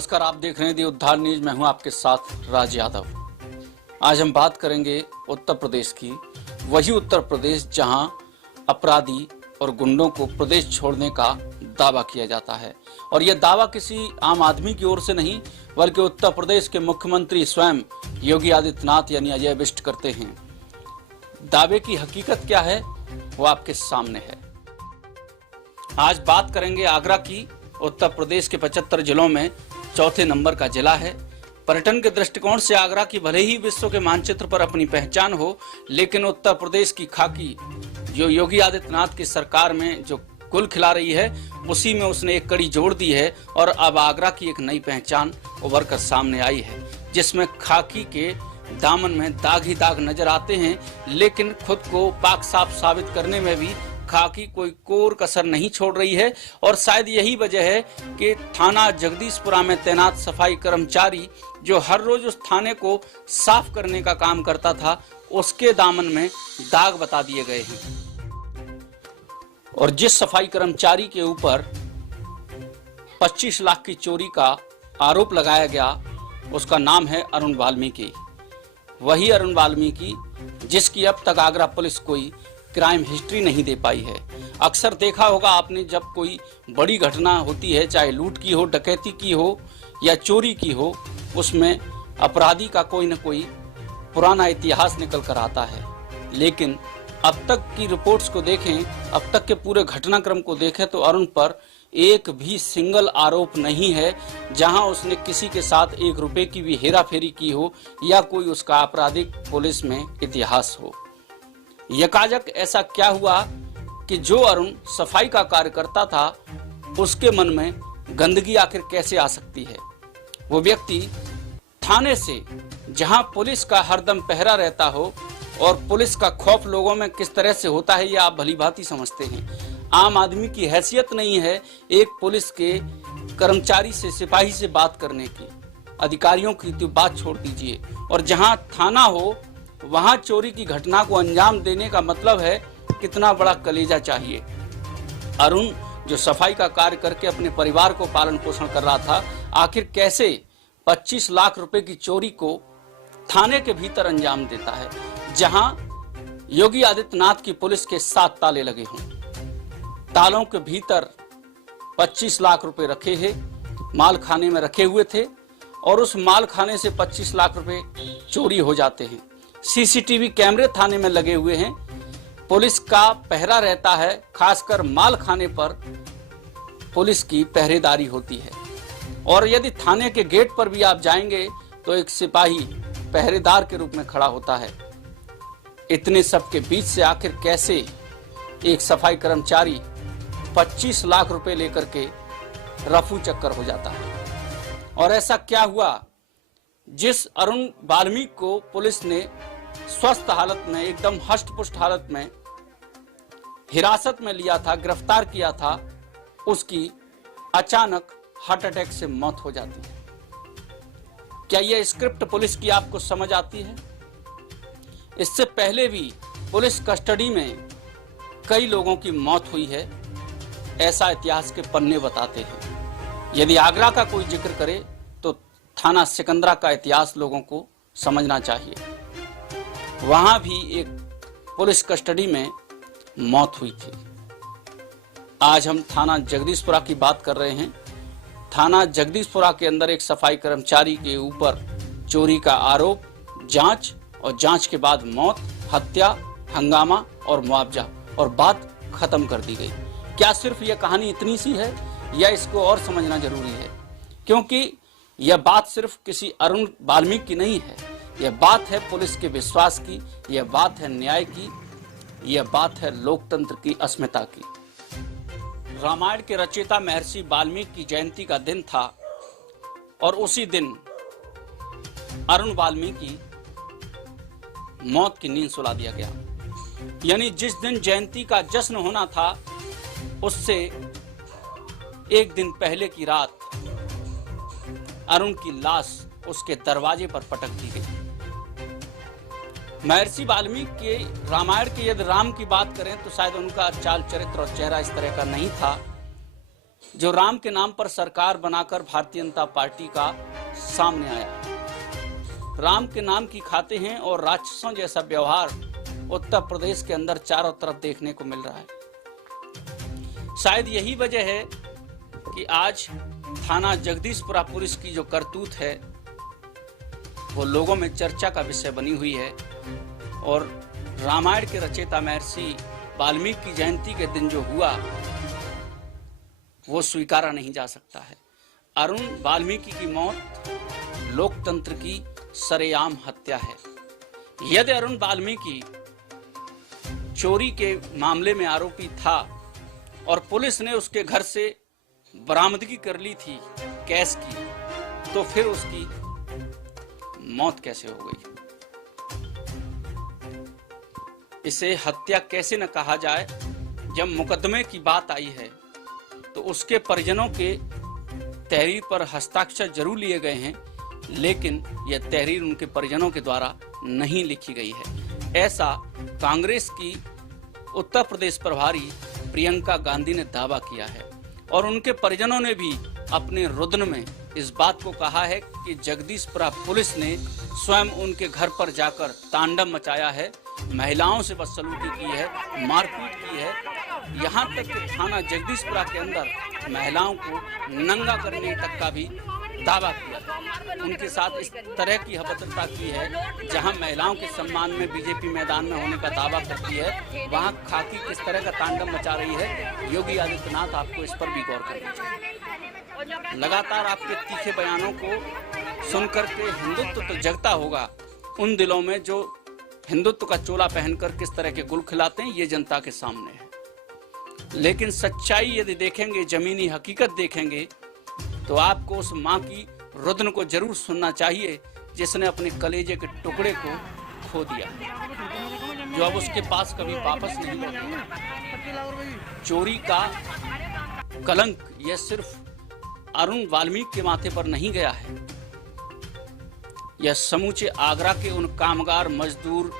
नमस्कार, आप देख रहे हैं दी उद्धार न्यूज। मैं हूं आपके साथ राज यादव। आज हम बात करेंगे उत्तर प्रदेश की, वही उत्तर प्रदेश जहां अपराधी और गुंडों को प्रदेश छोड़ने का दावा किया जाता है। और यह दावा किसी आम आदमी की ओर से नहीं, बल्कि उत्तर प्रदेश के मुख्यमंत्री स्वयं योगी आदित्यनाथ यानी अजय विष्ट करते हैं। दावे की हकीकत क्या है वो आपके सामने है। आज बात करेंगे आगरा की। उत्तर प्रदेश के 75 जिलों में चौथे नंबर का जिला है। पर्यटन के दृष्टिकोण से आगरा की भले ही विश्व के मानचित्र पर अपनी पहचान हो, लेकिन उत्तर प्रदेश की खाकी जो योगी आदित्यनाथ की सरकार में जो कुल खिला रही है, उसी में उसने एक कड़ी जोड़ दी है। और अब आगरा की एक नई पहचान उभर कर सामने आई है, जिसमें खाकी के दामन में दाग ही दाग नजर आते हैं, लेकिन खुद को पाक साफ साबित करने में भी खाकी कोई कोर कसर नहीं छोड़ रही है। और शायद यही वजह है कि थाना जगदीशपुरा में तैनात सफाई कर्मचारी जो हर रोज उस थाने को साफ करने का काम करता था, उसके दामन में दाग बता दिए गए हैं। और जिस सफाई कर्मचारी के ऊपर 25 लाख की चोरी का आरोप लगाया गया, उसका नाम है अरुण वाल्मीकि। वही अरुण वाल्मीकि जिसकी अब तक आगरा पुलिस कोई क्राइम हिस्ट्री नहीं दे पाई है। अक्सर देखा होगा आपने, जब कोई बड़ी घटना होती है, चाहे लूट की हो, डकैती की हो या चोरी की हो, उसमें अपराधी का कोई न कोई पुराना इतिहास निकल कर आता है। लेकिन अब तक की रिपोर्ट्स को देखें, अब तक के पूरे घटनाक्रम को देखें, तो अरुण पर एक भी सिंगल आरोप नहीं है जहां उसने किसी के साथ 1 रुपए की भी हेराफेरी की हो या कोई उसका आपराधिक पुलिस में इतिहास हो। यकाजक ऐसा क्या हुआ कि जो अरुण सफाई का कार्य करता था, उसके मन में गंदगी आखिर कैसे आ सकती है। वो व्यक्ति थाने से, जहां पुलिस का हरदम पहरा रहता हो और पुलिस का खौफ लोगों में किस तरह से होता है, ये आप भलीभांति समझते हैं। आम आदमी की हैसियत नहीं है एक पुलिस के कर्मचारी से, सिपाही से बात करने की। अधिकारियों की तो बात छोड़ दीजिए, और जहां थाना हो वहां चोरी की घटना को अंजाम देने का मतलब है कितना बड़ा कलेजा चाहिए। अरुण जो सफाई का कार्य करके अपने परिवार को पालन पोषण कर रहा था, आखिर कैसे 25 लाख रुपए की चोरी को थाने के भीतर अंजाम देता है, जहां योगी आदित्यनाथ की पुलिस के 7 ताले लगे हों। तालों के भीतर 25 लाख रुपए रखे हैं, माल खाने में रखे हुए थे, और उस माल खाने से 25 लाख रुपए चोरी हो जाते हैं। सीसीटीवी कैमरे थाने में लगे हुए हैं, पुलिस का पहरा रहता है, खासकर माल खाने पर पुलिस की पहरेदारी होती है। और यदि थाने के गेट पर भी आप जाएंगे तो एक सिपाही पहरेदार के रूप में खड़ा होता है। इतने सब के बीच से आखिर कैसे एक सफाई कर्मचारी 25 लाख रुपए लेकर के रफू चक्कर हो जाता है। और ऐसा क्या हुआ, जिस अरुण वाल्मीकि को पुलिस ने स्वस्थ हालत में, एकदम हष्ट-पुष्ट हालत में हिरासत में लिया था, गिरफ्तार किया था, उसकी अचानक हार्ट अटैक से मौत हो जाती है। क्या यह स्क्रिप्ट पुलिस की आपको समझ आती है? इससे पहले भी पुलिस कस्टडी में कई लोगों की मौत हुई है, ऐसा इतिहास के पन्ने बताते हैं। यदि आगरा का कोई जिक्र करे तो थाना सिकंदरा का इतिहास लोगों को समझना चाहिए। वहां भी एक पुलिस कस्टडी में मौत हुई थी। आज हम थाना जगदीशपुरा की बात कर रहे हैं। थाना जगदीशपुरा के अंदर एक सफाई कर्मचारी के ऊपर चोरी का आरोप, जांच, और जांच के बाद मौत, हत्या, हंगामा और मुआवजा, और बात खत्म कर दी गई। क्या सिर्फ यह कहानी इतनी सी है, या इसको और समझना जरूरी है? क्योंकि यह बात सिर्फ किसी अरुण वाल्मीकि की नहीं है, यह बात है पुलिस के विश्वास की, यह बात है न्याय की, यह बात है लोकतंत्र की अस्मिता की। रामायण के रचयिता महर्षि वाल्मीकि की जयंती का दिन था, और उसी दिन अरुण वाल्मीकि मौत की नींद सुला दिया गया। यानी जिस दिन जयंती का जश्न होना था, उससे एक दिन पहले की रात अरुण की लाश उसके दरवाजे पर पटक दी गई। महर्षि वाल्मीकि के रामायण के यदि राम की बात करें तो शायद उनका चाल चरित्र और चेहरा इस तरह का नहीं था, जो राम के नाम पर सरकार बनाकर भारतीय जनता पार्टी का सामने आया। राम के नाम की खाते हैं और राक्षसों जैसा व्यवहार उत्तर प्रदेश के अंदर चारों तरफ देखने को मिल रहा है। शायद यही वजह है कि आज थाना जगदीशपुरा पुलिस की जो करतूत है वो लोगों में चर्चा का विषय बनी हुई है और रामायण के रचयिता महर्षि वाल्मीकि की जयंती के दिन जो हुआ वो स्वीकारा नहीं जा सकता है। अरुण वाल्मीकि की मौत लोकतंत्र की सरेआम हत्या है। यदि अरुण वाल्मीकि चोरी के मामले में आरोपी था और पुलिस ने उसके घर से बरामदगी कर ली थी कैश की, तो फिर उसकी मौत कैसे हो गई? इसे हत्या कैसे न कहा जाए? जब मुकदमे की बात आई है तो उसके परिजनों के तहरीर पर हस्ताक्षर जरूर लिए गए हैं, लेकिन यह तहरीर उनके परिजनों के द्वारा नहीं लिखी गई है। ऐसा कांग्रेस की उत्तर प्रदेश प्रभारी प्रियंका गांधी ने दावा किया है और उनके परिजनों ने भी अपने रुदन में इस बात को कहा है कि जगदीशपुरा पुलिस ने स्वयं उनके घर पर जाकर तांडव मचाया है, महिलाओं से बदसलूकी की है, मारपीट की है। यहाँ तक कि थाना जगदीशपुरा के अंदर महिलाओं को नंगा करने तक का भी दावा किया। उनके साथ इस तरह की अभद्रता की है, जहां महिलाओं के सम्मान में बीजेपी मैदान में होने का दावा करती है, वहां खाकी किस तरह का तांडव मचा रही है। योगी आदित्यनाथ, आपको इस पर भी गौर करना चाहिए। लगातार आपके तीखे बयानों को सुनकर के हिंदुत्व तो जगता होगा उन दिलों में जो हिंदुत्व का चोला पहनकर किस तरह के गुल खिलाते हैं, ये जनता के सामने है। लेकिन सच्चाई यदि देखेंगे, जमीनी हकीकत देखेंगे, तो आपको उस माँ की रुदन को जरूर सुनना चाहिए जिसने अपने कलेजे के टुकड़े को खो दिया, जो अब उसके पास कभी वापस नहीं लौटेगा। चोरी का कलंक यह सिर्फ अरुण वाल्मीकि के माथे पर नहीं गया है, यह समूचे आगरा के उन कामगार मजदूर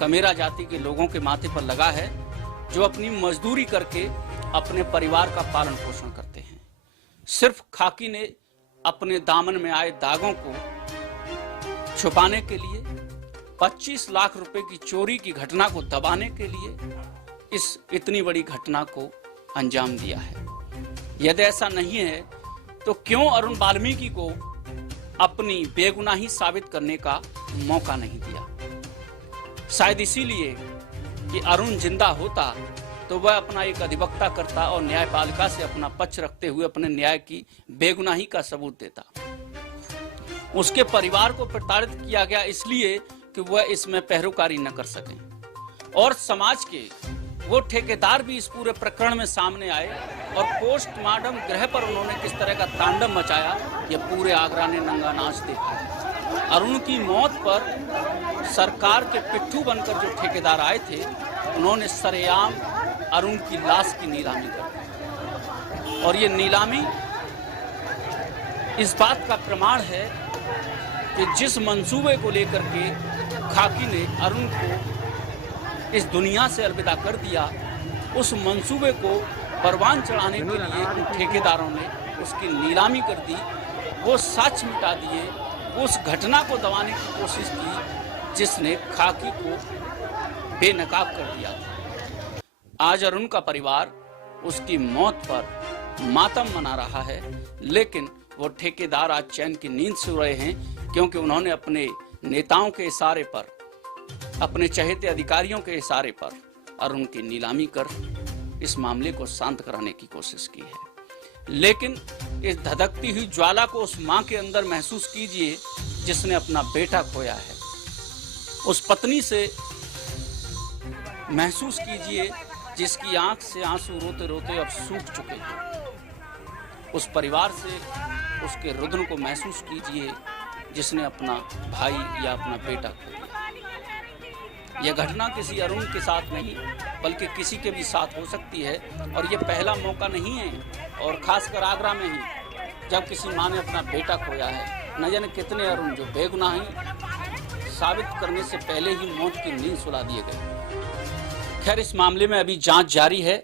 कमेरा जाति के लोगों के माथे पर लगा है जो अपनी मजदूरी करके अपने परिवार का पालन पोषण करते हैं। सिर्फ खाकी ने अपने दामन में आए दागों को छुपाने के लिए, 25 लाख रुपए की चोरी की घटना को दबाने के लिए इस इतनी बड़ी घटना को अंजाम दिया है। यदि ऐसा नहीं है तो क्यों अरुण वाल्मीकि को अपनी बेगुनाही साबित करने का मौका नहीं दिया? शायद इसीलिए कि अरुण जिंदा होता तो वह अपना एक अधिवक्ता करता और न्यायपालिका से अपना पक्ष रखते हुए अपने न्याय की बेगुनाही का सबूत देता। उसके परिवार को प्रताड़ित किया गया इसलिए कि वह इसमें पैरोकारी न कर सके और समाज के वो ठेकेदार भी इस पूरे प्रकरण में सामने आए और पोस्टमार्टम गृह पर उन्होंने किस तरह का तांडव मचाया, यह पूरे आगरा ने नंगा नाच देखा। अरुण की मौत पर सरकार के पिट्ठू बनकर जो ठेकेदार आए थे, उन्होंने सरेआम अरुण की लाश की नीलामी कर दी और ये नीलामी इस बात का प्रमाण है कि जिस मंसूबे को लेकर के खाकी ने अरुण को इस दुनिया से अलविदा कर दिया, उस मंसूबे को परवान चढ़ाने के लिए उन ठेकेदारों ने उसकी नीलामी कर दी, वो साक्ष्य मिटा दिए, वो उस घटना को दबाने की कोशिश की जिसने खाकी को बेनकाब कर दिया था। आज अरुण का परिवार उसकी मौत पर मातम मना रहा है, लेकिन वो ठेकेदार आज चैन की नींद सो रहे हैं क्योंकि उन्होंने अपने नेताओं के इशारे पर, अपने चहेते अधिकारियों के इशारे पर अरुण की नीलामी कर इस मामले को शांत कराने की कोशिश की है। लेकिन इस धधकती हुई ज्वाला को उस मां के अंदर महसूस कीजिए जिसने अपना बेटा खोया है। उस पत्नी से महसूस कीजिए जिसकी आंख से आंसू रोते रोते अब सूख चुके हैं। उस परिवार से उसके रुदन को महसूस कीजिए जिसने अपना भाई या अपना बेटा खो दिया। यह घटना किसी अरुण के साथ नहीं बल्कि किसी के भी साथ हो सकती है और ये पहला मौका नहीं है, और खासकर आगरा में ही जब किसी माँ ने अपना बेटा खोया है। न जाने कितने अरुण जो बेगुनाही साबित करने से पहले ही मौत की नींद सुला दिए गए। खैर, इस मामले में अभी जांच जारी है।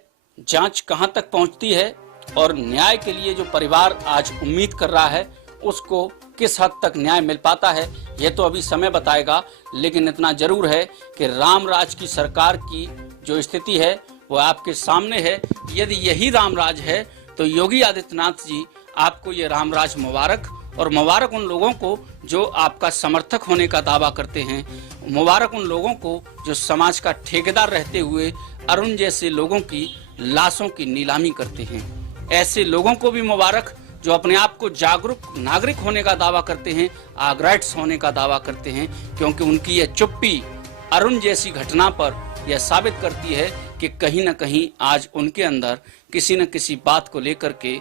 जांच कहां तक पहुंचती है और न्याय के लिए जो परिवार आज उम्मीद कर रहा है उसको किस हद तक न्याय मिल पाता है यह तो अभी समय बताएगा। लेकिन इतना जरूर है कि रामराज की सरकार की जो स्थिति है वो आपके सामने है। यदि यही रामराज है तो योगी आदित्यनाथ जी आपको ये रामराज मुबारक, और मुबारक उन लोगों को जो आपका समर्थक होने का दावा करते हैं, मुबारक उन लोगों को जो समाज का ठेकेदार रहते हुए अरुण जैसे लोगों की लाशों की नीलामी करते हैं। ऐसे लोगों को भी मुबारक जो अपने आप को जागरूक नागरिक होने का दावा करते हैं, आग्राइट्स होने का दावा करते हैं, क्योंकि उनकी यह चुप्पी अरुण जैसी घटना पर यह साबित करती है कि कहीं न कहीं आज उनके अंदर किसी न किसी बात को लेकर के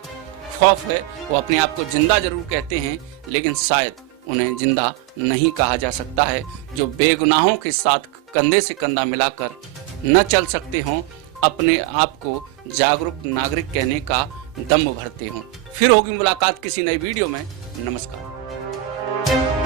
खौफ है। वो अपने आप को जिंदा जरूर कहते हैं, लेकिन शायद उन्हें जिंदा नहीं कहा जा सकता है। जो बेगुनाहों के साथ कंधे से कंधा मिलाकर न चल सकते हों, अपने आप को जागरूक नागरिक कहने का दम भरते हों। फिर होगी मुलाकात किसी नई वीडियो में। नमस्कार।